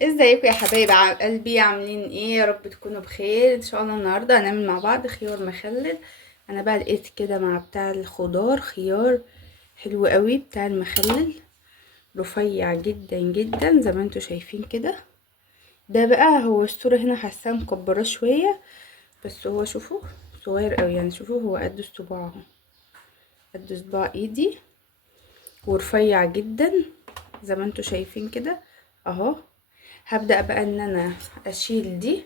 ازيكم يا حبايب قلبي، عاملين ايه؟ يا رب تكونوا بخير. ان شاء الله النهارده هنعمل مع بعض خيار مخلل. انا بقى لقيت كده مع بتاع الخضار خيار حلو قوي بتاع المخلل، رفيع جدا جدا زي ما انتوا شايفين كده. ده بقى هو الصورة هنا حاساه مكبراه شويه، بس هو شوفوا صغير قوي، يعني شوفوا هو قد الصباع اهو، قد صباع ايدي، ورفيع جدا زي ما انتوا شايفين كده اهو. هبدأ بقى ان انا اشيل دي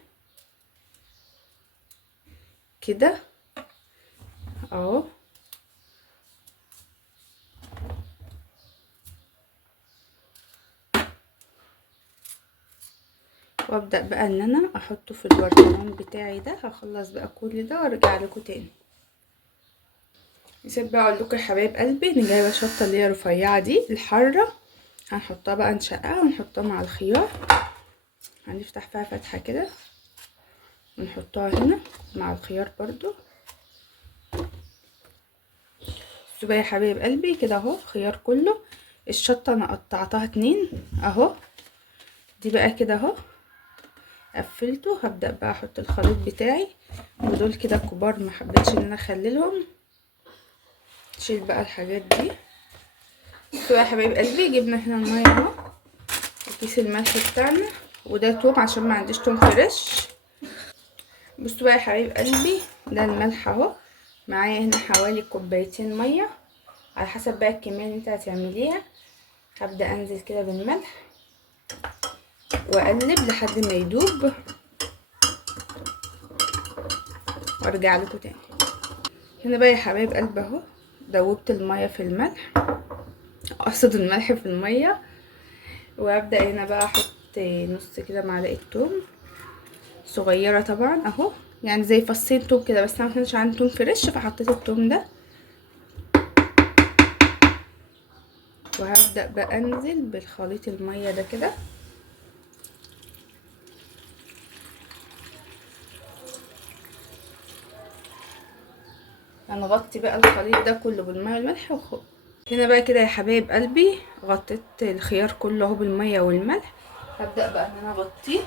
كده اهو، وابدأ بقى ان انا احطه في البرطمان بتاعي ده. هخلص بقى كل ده وارجع لكم تاني. نسيت بقى اقول لكم يا حبايب قلبي ان جايبه شطه اللي هي رفيعه دي الحاره، هنحطها بقى نشقها ونحطها مع الخيار. هنفتح فيها فتحه كده ونحطها هنا مع الخيار برضو. بصوا بقى يا حبايب قلبي كده اهو، خيار كله. الشطه انا قطعتها 2 اهو، دي بقى كده اهو قفلته. هبدأ بقى احط الخليط بتاعي، ودول كده كبار ما حبيتش ان انا اخللهم. شيل بقى الحاجات دي. بصوا يا حبايب قلبي، جبنا هنا الميه اهو، وكيس الملح بتاعنا، وده توم عشان ما عنديش توم فريش. بصوا بقى يا حبايب قلبي، ده الملح اهو. معايا هنا حوالي كوبايتين ميه على حسب بقى الكميه اللي انت هتعمليها. هبدأ انزل كده بالملح واقلب لحد ما يدوب، وارجع لكم تاني. هنا بقى يا حبايب قلبي اهو دوبت الميه في الملح، اقصد الملح في الميه. وابدا هنا بقى احط نص كده معلقه توم صغيره طبعا اهو، يعني زي فصين توم كده، بس انا ما كانش عندي توم فريش فحطيت التوم ده. وهبدا بقى انزل بالخليط الميه ده كده. هنغطي بقى الخليط ده كله بالميه والملح هنا بقى كده يا حبايب قلبي غطيت الخيار كله اهو بالميه والملح. هبدا بقى ان انا اغطيه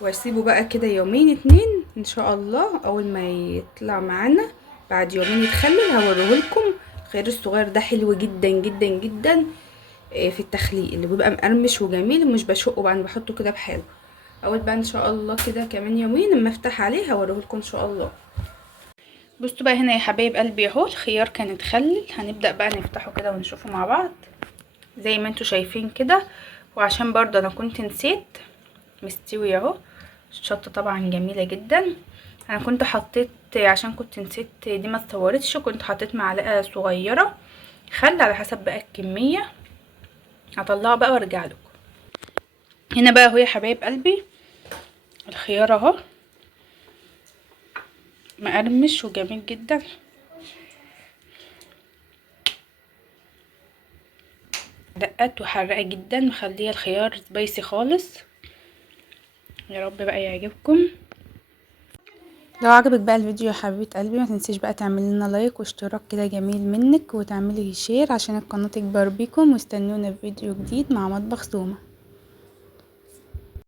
واسيبه بقى كده يومين 2 ان شاء الله. اول ما يطلع معانا بعد يومين يتخلل هوريهولكم. الخيار الصغير ده حلو جدا جدا جدا في التخليق، اللي بيبقى مقرمش وجميل ومش بشقه بقى، انا بحطه كده بحاله. اول بقى ان شاء الله كده كمان يومين اما افتح عليه هوريهولكم ان شاء الله. بصوا بقى هنا يا حبايب قلبي اهو الخيار كان اتخلل. هنبدا بقى نفتحه كده ونشوفه مع بعض زي ما انتوا شايفين كده. وعشان برضه انا كنت نسيت، مستوي اهو. الشطه طبعا جميله جدا. انا كنت حطيت عشان كنت نسيت دي ما اتصورتش، كنت حطيت معلقه صغيره خل على حسب بقى الكميه. هطلعه بقى وارجع لكم. هنا بقى اهو يا حبايب قلبي الخيار اهو مقرمش وجميل جدا. دقت وحرقه جدا مخليه الخيار سبايسي خالص. يا رب بقى يعجبكم. لو عجبك بقى الفيديو يا حبيبه قلبي ما تنسيش بقى تعملي لنا لايك واشتراك كده جميل منك، وتعملي شير عشان القناه تكبر بيكم. واستنونا في فيديو جديد مع مطبخ سوما.